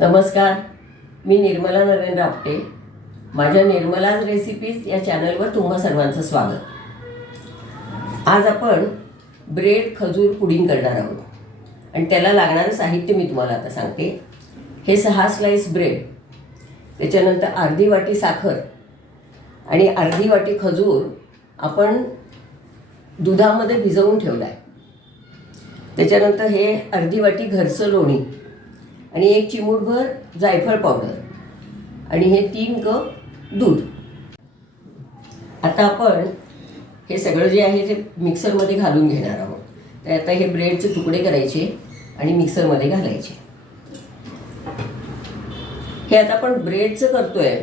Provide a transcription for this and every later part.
नमस्कार मी निर्मला नरेंद्र आपटे माझ्या निर्मलाज रेसिपीज या चॅनलवर तुम्हा सर्वांचं स्वागत. आज आपण ब्रेड खजूर पुडिंग करणार आहोत. आणि त्याला लागणारं साहित्य मी तुम्हाला आता सांगते. हे सहा स्लाईस ब्रेड त्याच्यानंतर अर्धी वाटी साखर आणि अर्धी वाटी खजूर आपण दुधामध्ये भिजवून ठेवला आहे त्याच्यानंतर हे अर्धी वाटी घरचं लोणी. आणि एक चिमूटभर जायफळ पावडर आणि हे तीन कप दूध. आता आपण हे सगळं जे आहे ते मिक्सरमध्ये घालून घेणार आहोत. तर आता हे ब्रेडचे तुकडे करायचे आणि मिक्सरमध्ये घालायचे. हे आता आपण ब्रेडचं करतोय.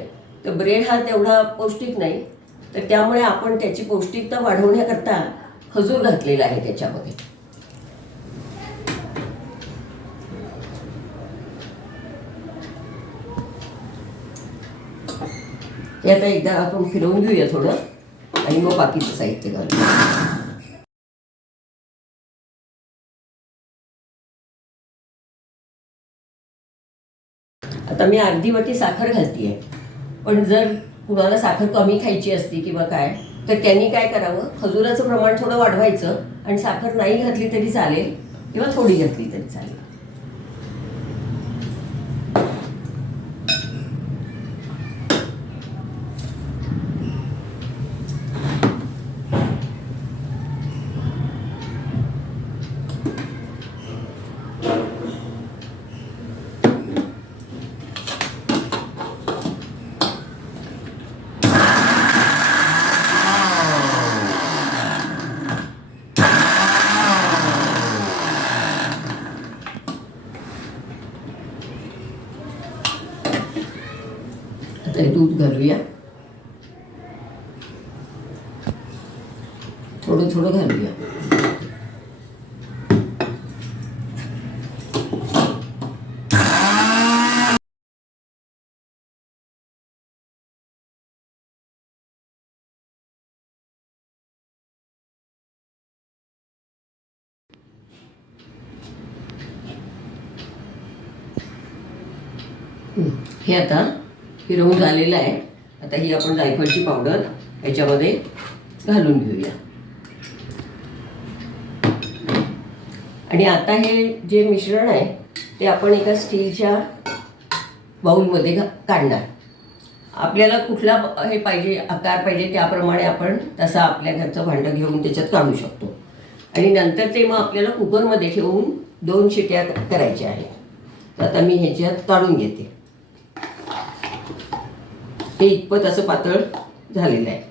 तर ब्रेड हा तेवढा पौष्टिक नाही. तर त्यामुळे आपण त्याची पौष्टिकता वाढवण्याकरता खजूर घातलेला आहे त्याच्यामध्ये. हे आता एकदा आपण फिरवून घेऊया थोडं. आणि मग बाकीचं साहित्य घालू आता मी अर्धी वाटी साखर घालतीये. पण जर कुणाला साखर कमी खायची असती किंवा काय तर त्यांनी काय करावं? खजुराचं प्रमाण थोडं वाढवायचं. आणि साखर नाही घातली तरी चालेल किंवा थोडी घातली तरी चालेल. आता हे दूध घालूया थोडं थोडं घालूया हे आता फिरवून झालेलं आहे. आता ही आपण जायफळची पावडर याच्यामध्ये घालून घेऊया. आणि आता हे जे मिश्रण आहे ते आपण एका स्टीलच्या बाऊलमध्ये घा काढणार. आपल्याला कुठला हे पाहिजे आकार पाहिजे त्याप्रमाणे आपण तसा आपल्या घरचं भांडं घेऊन त्याच्यात काढू शकतो. आणि नंतर ते मग आपल्याला कुकरमध्ये ठेवून दोन शिट्या करायच्या आहेत. तर आता मी ह्याच्यात काढून घेते. हे इतपत असं पातळ झालेलं आहे.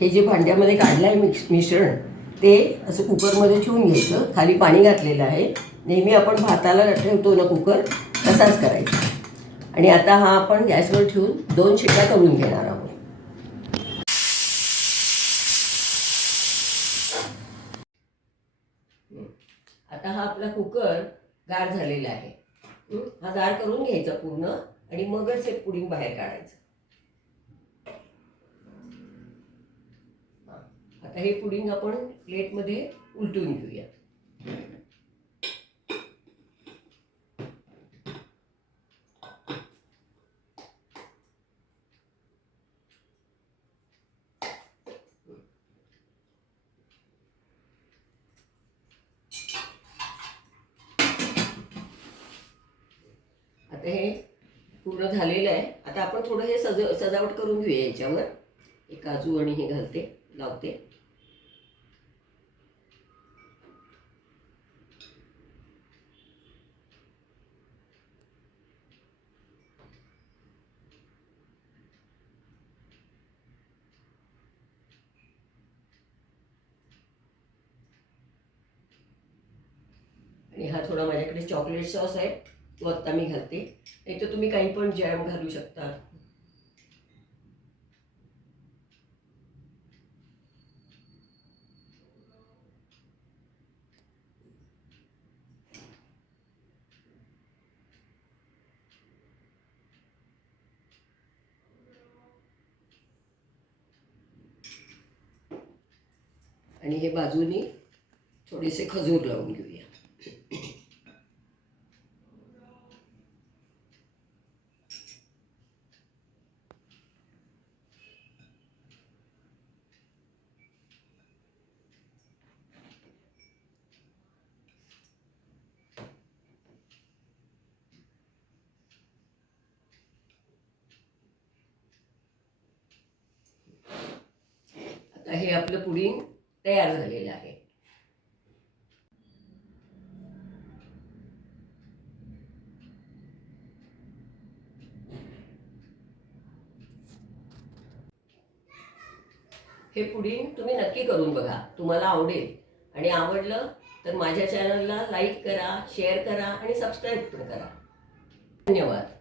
हे जे भांड्यामध्ये काढलं आहे मिक्स मिश्रण ते असं कुकरमध्ये ठेवून घ्यायचं. खाली पाणी घातलेलं आहे. नेहमी आपण भाताला ठेवतो ना कुकर तसाच करायचा. आणि आता हा आपण गॅसवर ठेवून दोन शिट्या करून घेणार आहोत. आता हा आपला कुकर गार झालेला आहे. हा? गार करून घ्यायचा पूर्ण आणि मगच हे पुडिंग बाहेर काढायचं. आता हे पुडिंग आपण प्लेटमध्ये उलटून घेऊया. आता हे पूर्ण झालेलं आहे. आता आपण थोडं हे सज सजावट करून घेऊया याच्यावर. हे काजू आणि हे घालते लावते. आणि हा थोडा माझ्याकडे चॉकलेट सॉस आहे. तो आत्ता मी घालते. नाही तर तुम्ही काही पण जॅम घालू शकता. आणि हे बाजूनी थोडेसे खजूर लावून घेऊया. आता हे आपलं पुडिंग तयार झालेलं आहे. हे पुडिंग तुम्ही नक्की करून बघा. तुम्हाला आवडेल. आणि आवडलं तर माझ्या चॅनलला लाईक करा शेअर करा आणि सबस्क्राईब पण करा. धन्यवाद.